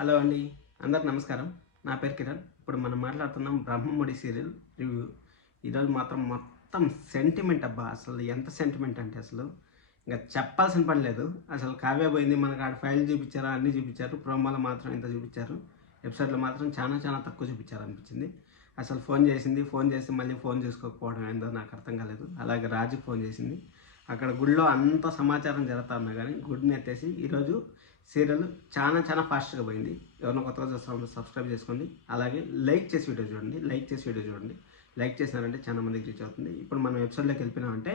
Hello అండి, అందరికి నమస్కారం. నా పేరు కిరణ్. ఇప్పుడు మనం మాట్లాడుతున్నాం బ్రహ్మముడి సీరియల్ రివ్యూ. ఈరోజు మాత్రం మొత్తం సెంటిమెంట్ అబ్బా. అసలు ఎంత సెంటిమెంట్ అంటే అసలు ఇంకా చెప్పాల్సిన పని లేదు. అసలు కావ్య పోయింది, మనకు ఆడ ఫైల్ చూపించారు, అన్నీ చూపించారు. ప్రోమోలో మాత్రం ఇంత చూపించారు, ఎపిసోడ్లో మాత్రం చాలా చాలా తక్కువ చూపించారు అనిపించింది. అసలు ఫోన్ చేసింది, ఫోన్ చేసి మళ్ళీ ఫోన్ చేసుకోకపోవడం ఏందో నాకు అర్థం కాలేదు. అలాగే రాజుకి ఫోన్ చేసింది. అక్కడ గుడిలో అంత సమాచారం జరుగుతా ఉన్నా కానీ గుడిని ఎత్తేసి ఈరోజు సీరియల్ చాలా చాలా ఫాస్ట్గా పోయింది. ఎవరినో కొత్తగా చూస్తామో సబ్స్క్రైబ్ చేసుకోండి. అలాగే లైక్ చేసి వీడియో చూడండి. లైక్ చేసినారంటే చాలా మందికి రీచ్ అవుతుంది. ఇప్పుడు మనం ఎపిసోడ్లోకి వెళ్ళిపోయినామంటే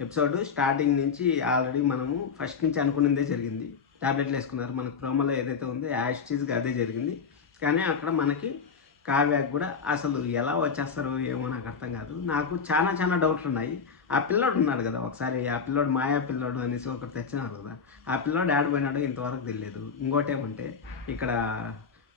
ఎపిసోడ్ స్టార్టింగ్ నుంచి ఆల్రెడీ మనము ఫస్ట్ నుంచి అనుకున్నదే జరిగింది. టాబ్లెట్లు వేసుకున్నారు, మనకు ప్రోమోలో ఏదైతే ఉందో యాస్టీజ్గా అదే జరిగింది. కానీ అక్కడ మనకి కావ్యకు కూడా అసలు ఎలా వచ్చేస్తారో ఏమో నాకు అర్థం కాదు. నాకు చాలా చాలా డౌట్లు ఉన్నాయి. ఆ పిల్లోడు ఉన్నాడు కదా, ఒకసారి ఆ పిల్లోడు మాయా పిల్లోడు అనేసి ఒకటి తెచ్చినారు కదా, ఆ పిల్లోడు ఆడిపోయినాడో ఇంతవరకు తెలియదు. ఇంకోటి ఏమంటే ఇక్కడ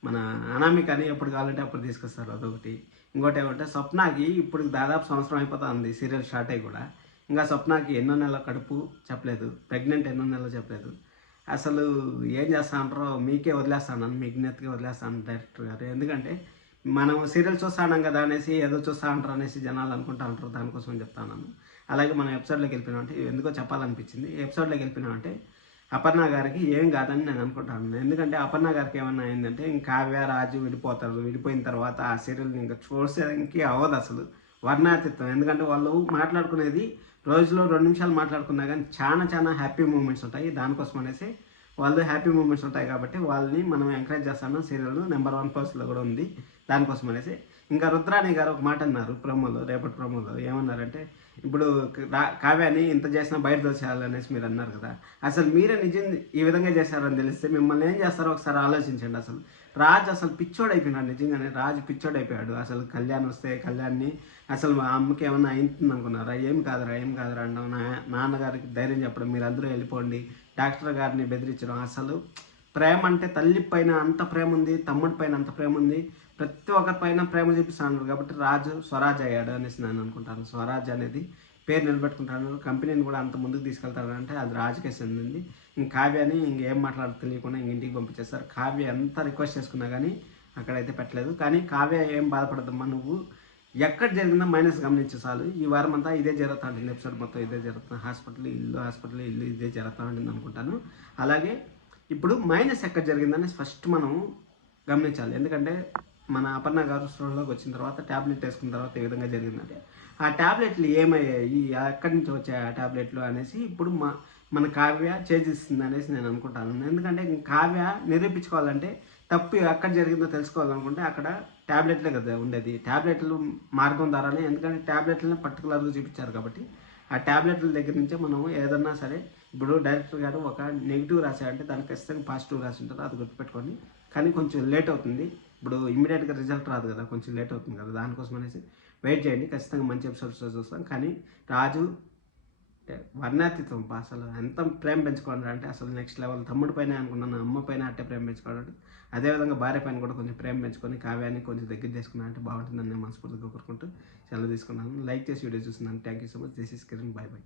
మన అనామికని ఎప్పుడు కావాలంటే అప్పుడు తీసుకొస్తారు, అదొకటి. ఇంకోటి ఏమంటే స్వప్నకి ఇప్పుడు దాదాపు సంవత్సరం అయిపోతుంది సీరియల్ స్టార్ట్ అయ్యి కూడా. ఇంకా స్వప్నకి ఎన్నో నెలల కడుపు చెప్పలేదు, ప్రెగ్నెంట్ ఎన్నో నెలలు చెప్పలేదు. అసలు ఏం చేస్తా అంటారో మీకే వదిలేస్తాను, మీ జ్ఞతకి వదిలేస్తాను డైరెక్టర్ గారు. ఎందుకంటే మనం సీరియల్ చూస్తాం కదా అనేసి ఏదో చూస్తూ ఉంటారు అనేసి జనాలు అనుకుంటా ఉంటారు, దానికోసం చెప్తాను. అలాగే మనం ఎపిసోడ్లోకి వెళ్ళిపోయినామంటే ఎందుకో చెప్పాలనిపించింది. ఎపిసోడ్లోకి వెళ్ళిపోయినామంటే అపర్ణ గారికి ఏం కాదని నేను అనుకుంటాను. ఎందుకంటే అపర్ణ గారికి ఏమన్నా అయిందంటే ఇంకా కావ్య రాజు విడిపోతారు, విడిపోయిన తర్వాత ఆ సీరియల్ని ఇంకా చూసేదానికి అవ్వదు అసలు, వర్ణాతీతం. ఎందుకంటే వాళ్ళు మాట్లాడుకునేది రోజులో 2 నిమిషాలు మాట్లాడుకున్నా కానీ చాలా చాలా హ్యాపీ మూమెంట్స్ ఉంటాయి. దానికోసం అనేసి వాళ్ళు హ్యాపీ మూమెంట్స్ ఉంటాయి కాబట్టి వాళ్ళని మనం ఎంకరేజ్ చేస్తాను. సీరియల్ నెంబర్ 1 పోస్ట్లో కూడా ఉంది దానికోసం అనేసి. ఇంకా రుద్రాణి గారు ఒక మాట అన్నారు ప్రోమోలో, రేపటి ప్రోమోలో ఏమన్నారంటే ఇప్పుడు కావ్యాన్ని ఇంత చేసినా బయట దోచేయాలనేసి మీరు అన్నారు కదా, అసలు మీరే నిజం ఈ విధంగా చేశారని తెలిస్తే మిమ్మల్ని ఏం చేస్తారో ఒకసారి ఆలోచించండి. అసలు రాజు అసలు పిచ్చోడు అయిపోయినాడు, నిజంగానే రాజు పిచ్చోడు అయిపోయాడు. అసలు కళ్యాణ్ వస్తే కళ్యాణ్ని అసలు మా అమ్మకి ఏమన్నా అయింటుంది అనుకున్నారా? ఏం కాదురా అంటాం. నాన్నగారికి ధైర్యం చెప్పడం, మీరు అందరూ వెళ్ళిపోండి, డాక్టర్ గారిని బెదిరించడం. అసలు ప్రేమ అంటే తల్లి పైన అంత ప్రేమ ఉంది, తమ్ముడి పైన అంత ప్రేమ ఉంది, ప్రతి ఒక్కరి పైన ప్రేమ చూపిస్తాను కాబట్టి రాజు స్వరాజ్ అయ్యాడు అనేసి నేను అనుకుంటాను. స్వరాజ్ అనేది పేరు నిలబెట్టుకుంటాను, కంపెనీని కూడా అంత ముందుకు తీసుకెళ్తాడు అంటే అది రాజుకే చెందింది. ఇంక కావ్యని ఇంకేం మాట్లాడు తెలియకుండా ఇంటికి పంపించేస్తారు. కావ్య ఎంత రిక్వెస్ట్ చేసుకున్నా కానీ అక్కడైతే పెట్టలేదు. కానీ కావ్య ఏం బాధపడదమ్మా, నువ్వు ఎక్కడ జరిగిందో మైనస్ గమనించే చాలు. ఈ వారం అంతా ఇదే జరుగుతూ ఉంటుంది, ఎపిసోడ్ మొత్తం ఇదే జరుగుతుంది. హాస్పిటల్ ఇల్లు ఇదే జరుగుతూ ఉంటుంది అనుకుంటాను. అలాగే ఇప్పుడు మైనస్ ఎక్కడ జరిగిందని ఫస్ట్ మనం గమనించాలి. ఎందుకంటే మన అపర్ణ గారు స్టోర్లోకి వచ్చిన తర్వాత ట్యాబ్లెట్ వేసుకున్న తర్వాత ఏ విధంగా జరిగిందంటే ఆ ట్యాబ్లెట్లు ఏమయ్యాయి, ఎక్కడి నుంచి వచ్చాయి ఆ ట్యాబ్లెట్లు అనేసి ఇప్పుడు మన కావ్య చేజిస్తుంది అనేసి నేను అనుకుంటాను. ఎందుకంటే కావ్య నిరూపించుకోవాలంటే తప్పు ఎక్కడ జరిగిందో తెలుసుకోవాలనుకుంటే అక్కడ ట్యాబ్లెట్లే కదా ఉండేది. ట్యాబ్లెట్లు మార్గం ద్వారానే, ఎందుకంటే ట్యాబ్లెట్లని పర్టికులర్గా చూపించారు కాబట్టి ఆ ట్యాబ్లెట్ల దగ్గర నుంచే మనం ఏదన్నా సరే. ఇప్పుడు డైరెక్టర్ గారు ఒక నెగిటివ్ రాశారంటే దానికి ఖచ్చితంగా పాజిటివ్ రాసి ఉంటారు, అది గుర్తుపెట్టుకోండి. కానీ కొంచెం లేట్ అవుతుంది, ఇప్పుడు ఇమ్మీడియట్గా రిజల్ట్ రాదు కదా, కొంచెం లేట్ అవుతుంది కదా, దానికోసం అనేసి వెయిట్ చేయండి. ఖచ్చితంగా మంచి ఎపిసోడ్స్ చూస్తాం. కానీ రాజు వర్ణాతీతం అసలు ఎంత ప్రేమ పెంచుకోవాలి అంటే అసలు నెక్స్ట్ లెవెల్. తమ్ముడి పైన అనుకున్నాను, అమ్మ పైన అట్టే ప్రేమ పెంచుకోవాలంటే అదేవిధంగా భార్య పైన కూడా కొంచెం ప్రేమ పెంచుకొని కావ్యాన్ని కొంచెం దగ్గర చేసుకున్నా అంటే బాగుంటుందని నేను మనస్ఫూర్తిగా కోరుకుంటూ సెలవు తీసుకున్నాను. లైక్ చేసి వీడియో చూస్తున్నాను. Thank you so much. This is Kiran. By by.